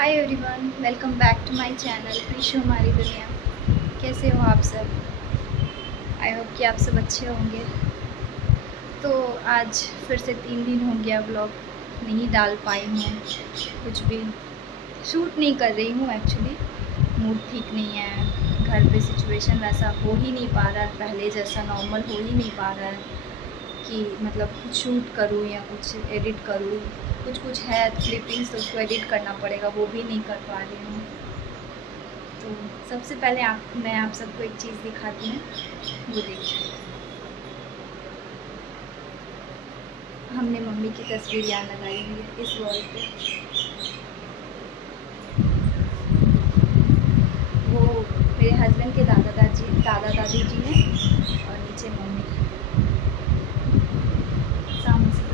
Hi everyone, welcome back to my channel Preeshu हमारी दुनिया। कैसे हो आप सब? आई होप कि आप सब अच्छे होंगे। तो आज फिर से 3 दिन हो गया व्लॉग नहीं डाल पाई हूँ, कुछ भी शूट नहीं कर रही हूँ। एक्चुअली मूड ठीक नहीं है, घर पे सिचुएशन वैसा हो ही नहीं पा रहा है, पहले जैसा नॉर्मल हो ही नहीं पा रहा है कि मतलब कुछ शूट करूँ या कुछ एडिट करूँ। कुछ है क्लिपिंग्स, तो उसको एडिट करना पड़ेगा, वो भी नहीं कर पा रही हूँ। तो सबसे पहले मैं आप सबको एक चीज़ दिखाती हूँ, वो देखिए। हमने मम्मी की तस्वीर यहाँ लगाई हुई है इस वॉल पे। वो मेरे हस्बैंड के दादा दादी जी हैं और नीचे मम्मी। सामने से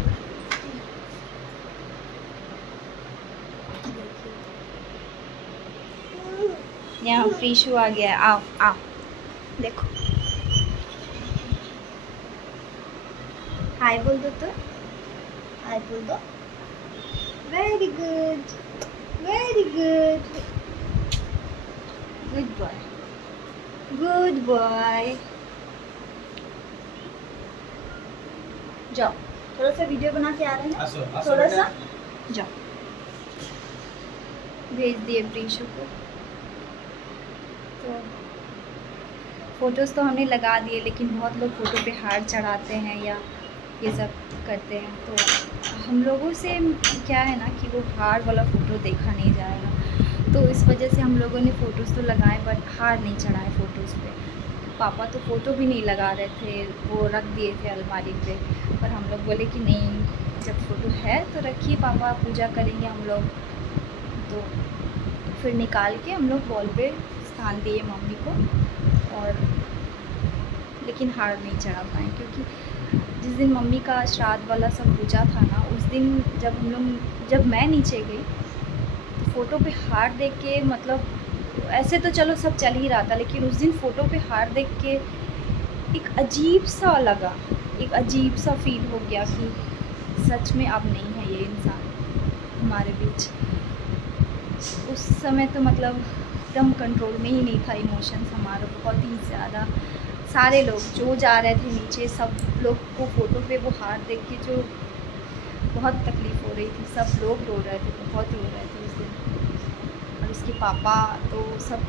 यहाँ प्रीशु आ गया है। आओ आओ देखो, हाय बोल दो तो, हाय बोल दो। Very good, very good, good boy, good boy. जाओ, थोड़ा सा वीडियो बना के आ रहे हैं, थोड़ा सा जाओ। भेज दिए प्रीशु को। तो फ़ोटोज़ तो हमने लगा दिए, लेकिन बहुत लोग फ़ोटो पे हार चढ़ाते हैं या ये सब करते हैं। तो हम लोगों से क्या है ना कि वो हार वाला फ़ोटो देखा नहीं जाएगा, तो इस वजह से हम लोगों ने फ़ोटोज़ तो लगाए बट हार नहीं चढ़ाए फ़ोटोज़ पे। पापा तो फ़ोटो भी नहीं लगा रहे थे, वो रख दिए थे अलमारी पे। पर हम लोग बोले कि नहीं, जब फ़ोटो है तो रखिए, पापा पूजा करेंगे हम लोग। तो फिर निकाल के हम लोग वॉल पे स्थान दिए मम्मी को, और लेकिन हार नहीं चढ़ा पाए क्योंकि जिस दिन मम्मी का श्राद्ध वाला सब पूजा था ना, उस दिन जब मैं नीचे गई तो फ़ोटो पे हार देख के, मतलब ऐसे तो चलो सब चल ही रहा था, लेकिन उस दिन फ़ोटो पे हार देख के एक अजीब सा लगा, एक अजीब सा फील हो गया कि सच में अब नहीं है ये इंसान हमारे बीच। उस समय तो मतलब एकदम कंट्रोल में ही नहीं था इमोशंस हमारा, बहुत ही ज़्यादा। सारे लोग जो जा रहे थे नीचे, सब लोग को फ़ोटो पे वो हार देख के जो बहुत तकलीफ़ हो रही थी, सब लोग रो रहे थे, बहुत रो रहे थे उस दिन। और उसके पापा तो सब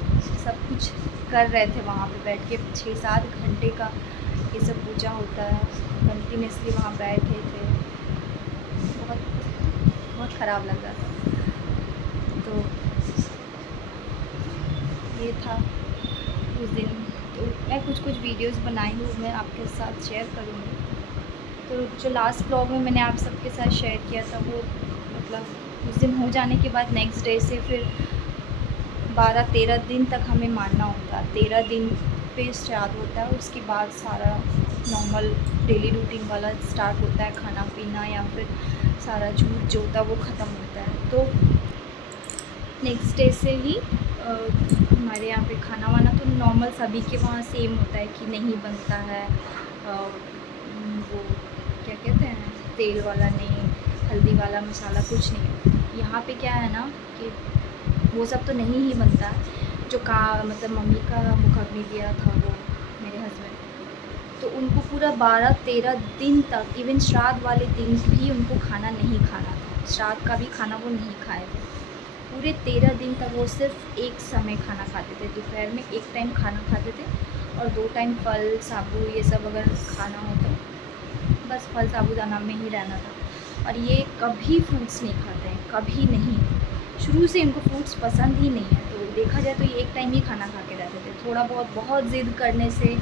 कुछ कर रहे थे वहाँ पे बैठ के, 6-7 घंटे का ये सब पूजा होता है, कंटिन्यूसली वहाँ बैठे थे। बहुत बहुत ख़राब लग रहा था। तो ये था उस दिन। तो मैं कुछ वीडियोस बनाई हूँ, मैं आपके साथ शेयर करूँगी। तो जो लास्ट व्लॉग में मैंने आप सबके साथ शेयर किया था, वो मतलब उस दिन हो जाने के बाद नेक्स्ट डे से फिर 12-13 दिन तक हमें मानना होता है। 13 दिन पे श्राद्ध होता है, उसके बाद सारा नॉर्मल डेली रूटीन वाला स्टार्ट होता है, खाना पीना या फिर सारा झूठ जो होता है वो ख़त्म होता है। तो नेक्स्ट डे से ही हमारे यहाँ पे खाना वाना तो नॉर्मल सभी के वहाँ सेम होता है कि नहीं बनता है। वो क्या कहते हैं, तेल वाला नहीं, हल्दी वाला मसाला कुछ नहीं। यहाँ पे क्या है ना कि वो सब तो नहीं ही बनता है। जो मतलब मम्मी का मुखग्नि दिया था वो मेरे हस्बैंड, तो उनको पूरा 12-13 दिन तक, इवन श्राद्ध वाले दिन भी उनको खाना नहीं खाना था। श्राद्ध का भी खाना वो नहीं खाए थे। पूरे 13 दिन तक वो सिर्फ एक समय खाना खाते थे, दोपहर में एक टाइम खाना खाते थे और 2 टाइम फल साबू ये सब अगर खाना हो तो बस फल साबूदाना में ही रहना था। और ये कभी फ्रूट्स नहीं खाते हैं, कभी नहीं। शुरू से इनको फ्रूट्स पसंद ही नहीं है। तो देखा जाए तो ये एक टाइम ही खाना खा के रहते थे। थोड़ा बहुत ज़िद करने से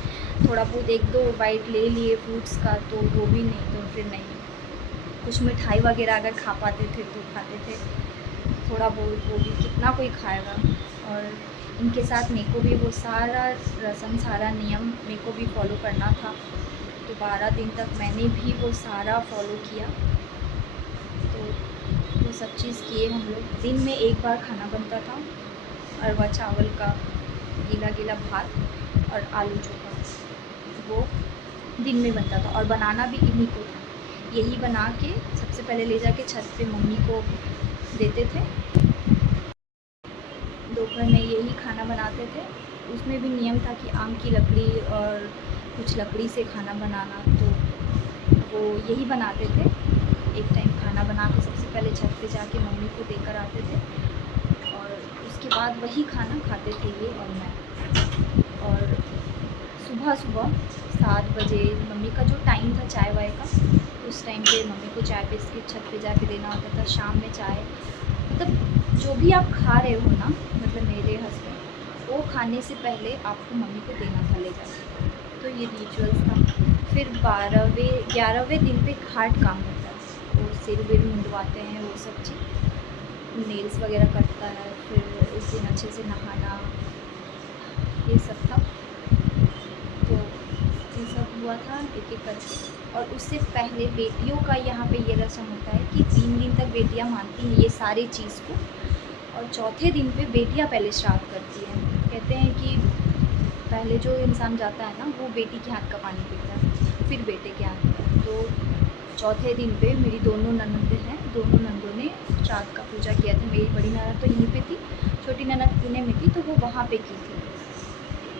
थोड़ा बहुत 1-2 बाइट ले लिए फ्रूट्स का, तो वो भी नहीं, तो फिर नहीं। कुछ मिठाई वगैरह अगर खा पाते थे तो खाते थे, थोड़ा बहुत, वो भी कितना कोई खाएगा। और इनके साथ मेरे को भी वो सारा रस्म, सारा नियम मेरे को भी फॉलो करना था। तो 12 दिन तक मैंने भी वो सारा फॉलो किया। तो वो सब चीज़ किए हम लोग। दिन में एक बार खाना बनता था, अरवा चावल का गीला गीला भात और आलू चोखा, वो दिन में बनता था। और बनाना भी इन्हीं को था। यही बना के सबसे पहले ले जाके छत पे मम्मी को देते थे। घर में यही खाना बनाते थे। उसमें भी नियम था कि आम की लकड़ी और कुछ लकड़ी से खाना बनाना, तो वो यही बनाते थे। एक टाइम खाना बना के सबसे पहले छत पे जाके मम्मी को देकर आते थे और उसके बाद वही खाना खाते थे ये और मैं। और सुबह सुबह 7 बजे मम्मी का जो टाइम था चाय वाय का, उस टाइम पे मम्मी को चाय बिस्किट छत पे जाके देना होता था। शाम में चाय, मतलब जो भी आप खा रहे हो ना, मतलब मेरे हस्बैंड, वो खाने से पहले आपको मम्मी को देना था ले जाके। तो ये रिचुअल्स था। फिर 12वें 11वें दिन पे घाट काम होता है, वो सिर विर मुंडवाते हैं, वो सब चीज़, नेल्स वगैरह कटता है। फिर उस दिन अच्छे से नहाना, ये सब था। तो ये सब हुआ था एक एक करके। और उससे पहले बेटियों का यहाँ पे ये रस्म होता है कि 3 दिन तक बेटियाँ मानती हैं ये सारी चीज़ को, और चौथे दिन पे बेटियाँ पहले श्राद्ध करती हैं। कहते हैं कि पहले जो इंसान जाता है ना, वो बेटी के हाथ का पानी पीता है, फिर बेटे के हाथ का। तो चौथे दिन पे मेरी दोनों ननदें हैं, दोनों नंदों ने श्राद्ध का पूजा किया था। मेरी बड़ी ननद तो यहीं पे थी, छोटी ननद पुणे में थी, तो वो वहाँ पे की थी।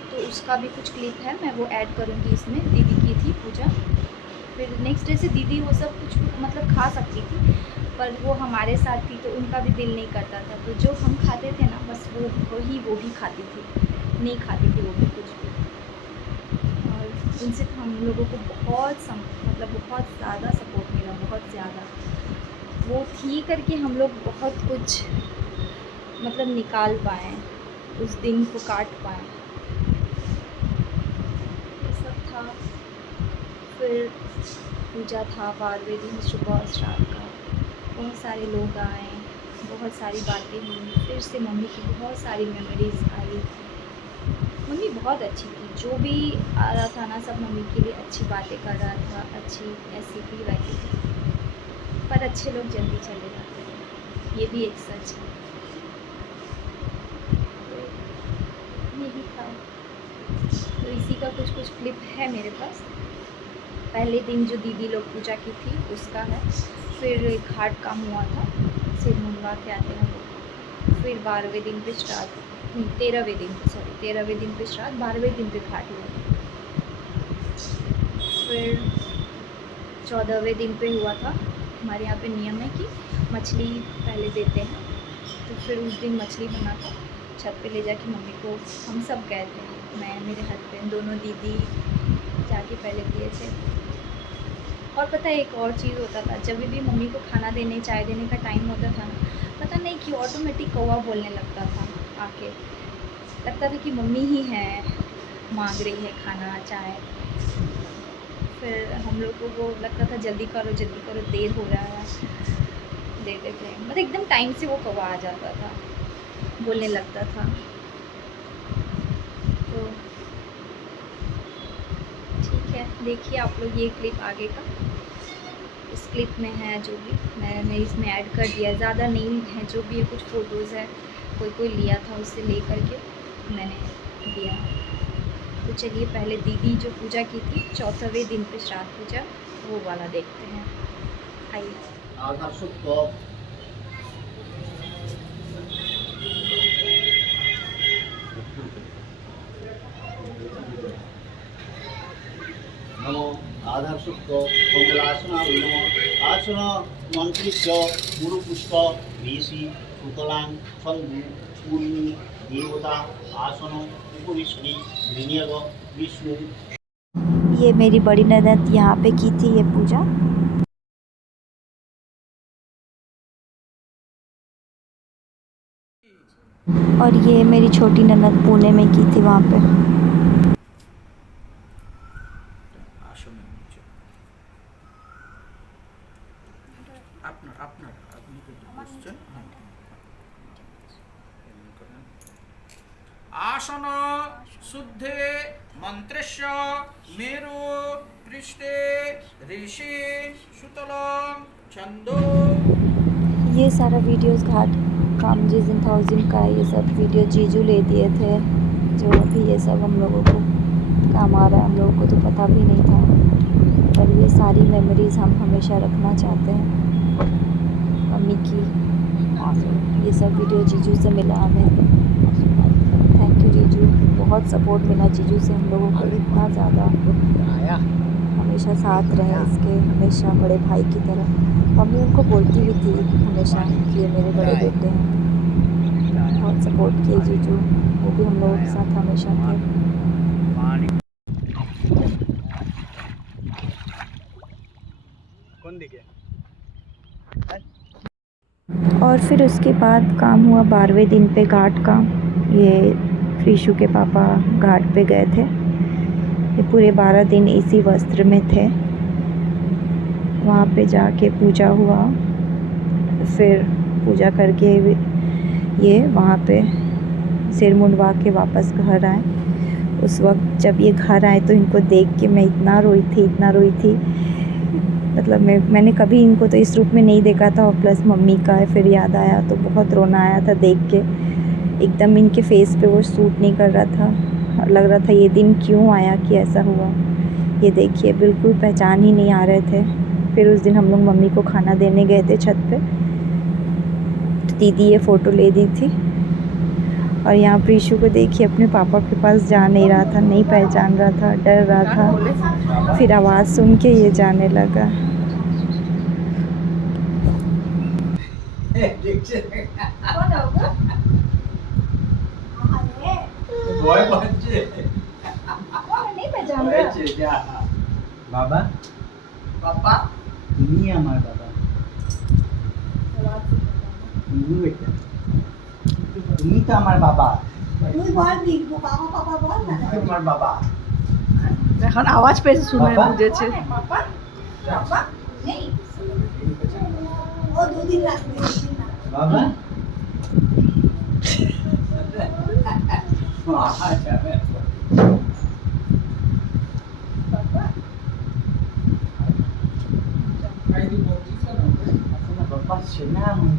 तो उसका भी कुछ क्लिप है, मैं वो ऐड करूँगी इसमें। दीदी की थी पूजा। फिर नेक्स्ट डे से दीदी वो सब कुछ मतलब खा सकती थी, पर वो हमारे साथ थी तो उनका भी दिल नहीं करता था। तो जो हम खाते थे ना, बस वो भी खाती थी, नहीं खाती थी वो भी कुछ भी। और उनसे तो हम लोगों को मतलब बहुत ज़्यादा सपोर्ट मिला, बहुत ज़्यादा। वो थी करके हम लोग बहुत कुछ मतलब निकाल पाएँ, उस दिन को काट पाएँ, ये सब था। फिर पूजा था 12वें दिन सुबह श्राद्ध का। बहुत सारे लोग आए, बहुत सारी बातें हुई, फिर से मम्मी की बहुत सारी मेमोरीज़ आई। मम्मी बहुत अच्छी थी, जो भी आ रहा था ना, सब मम्मी के लिए अच्छी बातें कर रहा था, अच्छी ऐसी थी वैसी थी। पर अच्छे लोग जल्दी चले जाते हैं, ये भी एक सच है। तो यही था। तो इसी का कुछ कुछ क्लिप है मेरे पास। पहले दिन जो दीदी लोग पूजा की थी उसका है। फिर घाट काम हुआ था, सिर मुंडवा के आते हैं वो। फिर 12वें दिन पे श्राद्ध, नहीं 13वें दिन, सॉरी 13वें दिन पे श्राद्ध, 12वें दिन पे घाट हुआ था। फिर 14वें दिन पे हुआ था। हमारे यहाँ पे नियम है कि मछली पहले देते हैं, तो फिर उस दिन मछली बना था, छत पे ले जाके मम्मी को हम सब गए थे, मैं, मेरे हस्बैंड, दोनों दीदी जाके पहले दिए थे। और पता है एक और चीज़ होता था, जब भी मम्मी को खाना देने, चाय देने का टाइम होता था ना, पता नहीं क्यों ऑटोमेटिक कौवा बोलने लगता था आके। लगता था कि मम्मी ही है, मांग रही है खाना, चाय। फिर हम लोग को वो लगता था जल्दी करो देर हो रहा है, देते थे। मतलब एकदम टाइम से वो कौवा आ जाता था, बोलने लगता था। तो ठीक है, देखिए आप लोग ये क्लिप आगे का। इस क्लिप में है जो भी मैंने इसमें ऐड कर दिया, ज़्यादा नहीं है, जो भी है कुछ फ़ोटोज़ है, कोई लिया था उससे ले करके मैंने दिया। तो चलिए पहले दीदी जो पूजा की थी 14वें दिन पे श्राद्ध पूजा, वो वाला देखते हैं, आइए। नमो आधार सुक्त मंगलासना नमो आसन मंत्रिस्य गुरुपुष्प ऋषि सुतलांग छंदु पूर्णी देवता आसन उपविष्टि विनियोग विष्णु। ये मेरी बड़ी ननद यहाँ पे की थी ये पूजा। और ये मेरी छोटी ननद पुणे में की थी वहाँ पे। आसन शुद्धे मंत्रस्य मेरु पृष्ठे ऋषि सुतलम छंदो। ये सारा वीडियोस घाट काम जिस दिन था उस दिन का, ये सब वीडियो जीजू ले दिए थे, जो भी ये सब हम लोगों को काम आ रहा है, हम लोगों को तो पता भी नहीं था, पर ये सारी मेमोरीज़ हम हमेशा रखना चाहते हैं मम्मी की। ये सब वीडियो जीजू से मिला हमें। बहुत सपोर्ट मिला जीजू से हम लोगों को, इतना ज़्यादा हमेशा साथ रहे इसके, हमेशा बड़े भाई की तरह। मम्मी उनको बोलती भी थी हमेशा कि ये मेरे बड़े बेटे हैं। बहुत सपोर्ट किए जीजू, वो भी हम लोगों के साथ हमेशा थे। और फिर उसके बाद काम हुआ 12वें दिन पे घाट का। ये प्रीशु के पापा घाट पे गए थे। ये पूरे 12 दिन इसी वस्त्र में थे। वहाँ पे जाके पूजा हुआ, फिर पूजा करके ये वहाँ पे सिर मुंडवा के वापस घर आए। उस वक्त जब ये घर आए तो इनको देख के मैं इतना रोई थी। मतलब मैंने कभी इनको तो इस रूप में नहीं देखा था, और प्लस मम्मी का फिर याद आया तो बहुत रोना आया था देख के। एकदम इनके फेस पे वो सूट नहीं कर रहा था, लग रहा था ये दिन क्यों आया कि ऐसा हुआ। ये देखिए बिल्कुल पहचान ही नहीं आ रहे थे। फिर उस दिन हम लोग मम्मी को खाना देने गए थे छत पे, तो दीदी ये फ़ोटो ले दी थी। और यहाँ प्रीशु को देखिए अपने पापा के पास जा नहीं रहा था, नहीं पहचान रहा था, डर रहा था। फिर आवाज़ सुन के ये जाने लगा। नहीं पहचान रहा। बाबा पापा তুমি আমার বাবা, তুমি বেটা, তুমি তো আমার বাবা, তুই বল দিগো বাবা বাবা বল না আমার বাবা। এখন আওয়াজ পেয়ে শুনে বাবা? বুঝেছে पापा पापा नहीं ও দুদিন লাগবে বাবা बाबा चिन्नामणि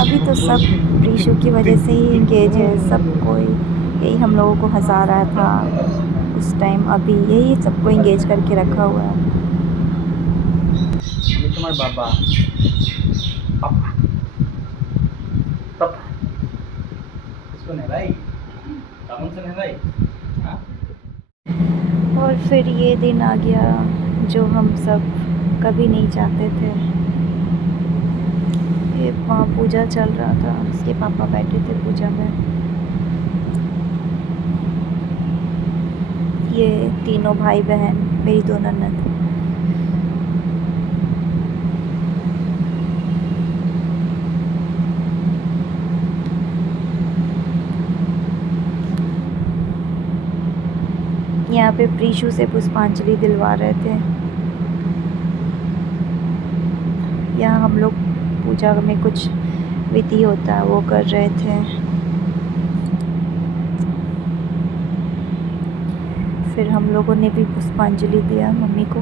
अभी तो सब प्रीशु की वजह से ही इंगेज है सब कोई। यही हम लोगों को हंसा रहा था उस टाइम, अभी यही सबको इंगेज करके रखा हुआ है। আমি তোমার বাবা, पापा पापा इसको नहीं भाई, कामन से नहीं भाई। हाँ और फिर ये दिन आ गया जो हम सब कभी नहीं चाहते थे। ये वहाँ पूजा चल रहा था, उसके पापा बैठे थे पूजा में। ये तीनों भाई बहन, मेरी दो ननद। यहाँ पे प्रीशु से पुष्पांजलि दिलवा रहे थे। यहाँ हम लोग पूजा में कुछ विधि होता है वो कर रहे थे। फिर हम लोगों ने भी पुष्पांजलि दिया मम्मी को।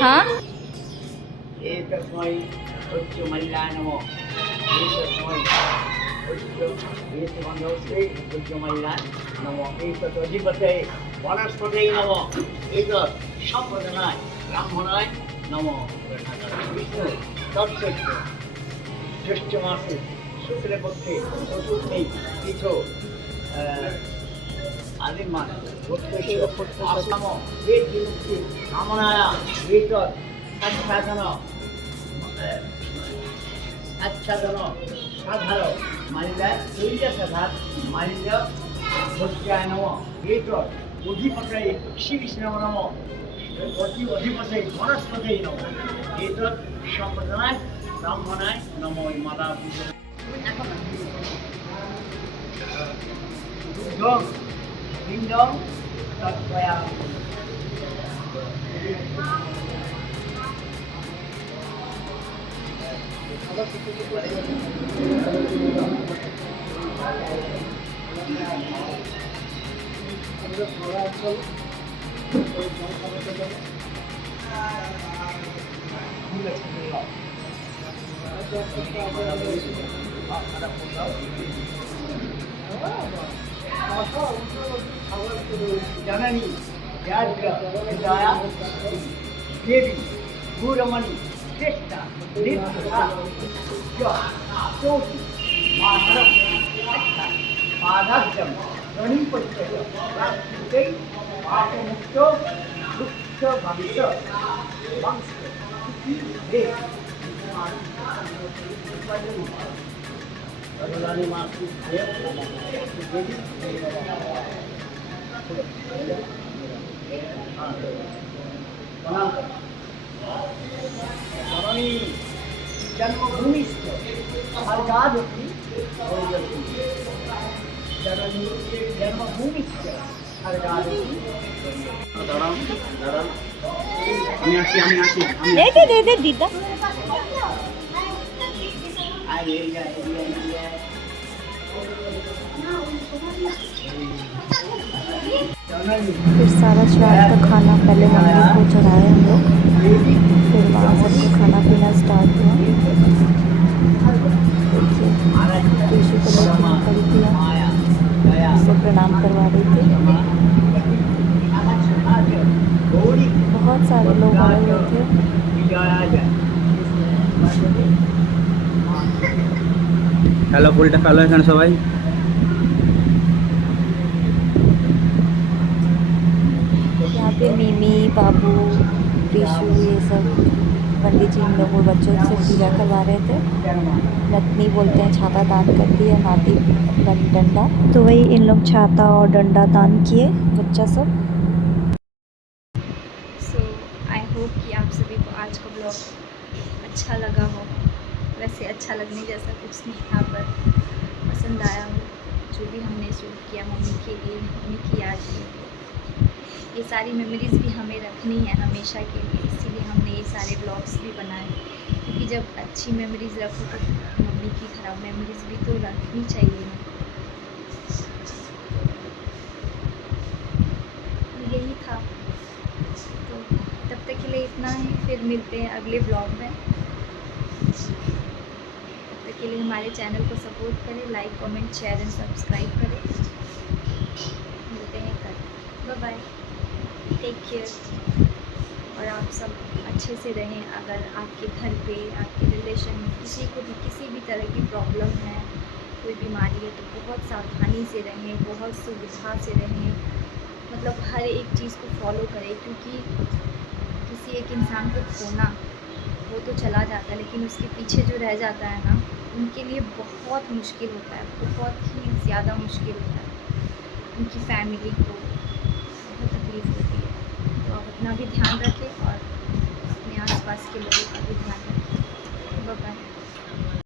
हाँ एकस्मै उच्चमल्लाय नमः, एकस्मै वेदबन्धोस्मै उच्चमल्लाय नमः, एतदधिपतये वनस्पतये नमः, एतत्सम्पदनाय ब्राह्मणाय नमः। विष्णु तत्सत्य জ্যৈষ্ঠ মাসে শুক্লপক্ষে চতুর্থী তীর্থ आदि मान आसाम वेद विमुक्ति कामनाया वेद आच्छादन साधार मानिला तैल साधार मानिला भक्त्याय नमः, वेद अधिपतये श्री विष्णु नमः, अधिपतये वनस्पतये नमः, वेद संप्रदाय ब्राह्मणाय नमः। माता Ding-dong, tatvaya. जननी व्याघ्र विजया देवी गुरमणि कृष्ण नित्या चोटी मातरम पादाब्जम गणिपत्य पापमुक्तो दुःख भविष्य वंश दे भगवानी मातृ देव देवी जन्मभूमि हरगाधि जननी जन्मभूमि हरगाधि दे दीदा फिर सारा श्राद्ध का खाना पहले मम्मी को चढ़ाए हम लोग, फिर वहाँ सबको खाना पीना स्टार्ट हुआ। ऋषि को लोग कर दिया, उसे प्रणाम करवा रही थी। बहुत सारे लोग आए हुए थे। हेलो फुलटा फैलो एखाने सबाई यहाँ पे मिमी बाबू ऋषु ये सब पंडित जी इन लोगों बच्चों से पूजा करवा रहे थे। रत्नी बोलते हैं छाता दान करती है, नाती डंडा, तो वही इन लोग छाता और डंडा दान किए बच्चा सब। सो आई होप कि आप सभी को आज का ब्लॉग अच्छा लगा हो। वैसे अच्छा लगने जैसा कुछ नहीं था, पर पसंद आया हो जो भी हमने शूट किया मम्मी के लिए, मम्मी की याद में। ये सारी मेमोरीज़ भी हमें रखनी है हमेशा के लिए, इसीलिए हमने ये सारे ब्लॉग्स भी बनाए। क्योंकि जब अच्छी मेमोरीज़ रखो तो मम्मी की ख़राब मेमोरीज़ भी तो रखनी चाहिए ना। यही था, तो तब तक के लिए इतना ही। फिर मिलते हैं अगले ब्लॉग में। तब तक के लिए हमारे चैनल को सपोर्ट करें, like comment share and subscribe करें। मिलते हैं कल, बाय बाय, टेक केयर। और आप सब अच्छे से रहें। अगर आपके घर पे, आपके रिलेशन में किसी को भी किसी भी तरह की प्रॉब्लम है, कोई बीमारी है, तो बहुत सावधानी से रहें, बहुत सुविधा से रहें। मतलब हर एक चीज़ को फॉलो करें, क्योंकि किसी एक इंसान को खोना वो तो चला जाता है, लेकिन उसके पीछे जो रह जाता है ना, उनके लिए बहुत मुश्किल होता है, बहुत ही ज़्यादा मुश्किल होता है। उनकी फैमिली को बहुत तकलीफ़ होती है। तो आप अपना भी ध्यान रखें और अपने आसपास के लोगों का भी ध्यान रखें। Bye bye.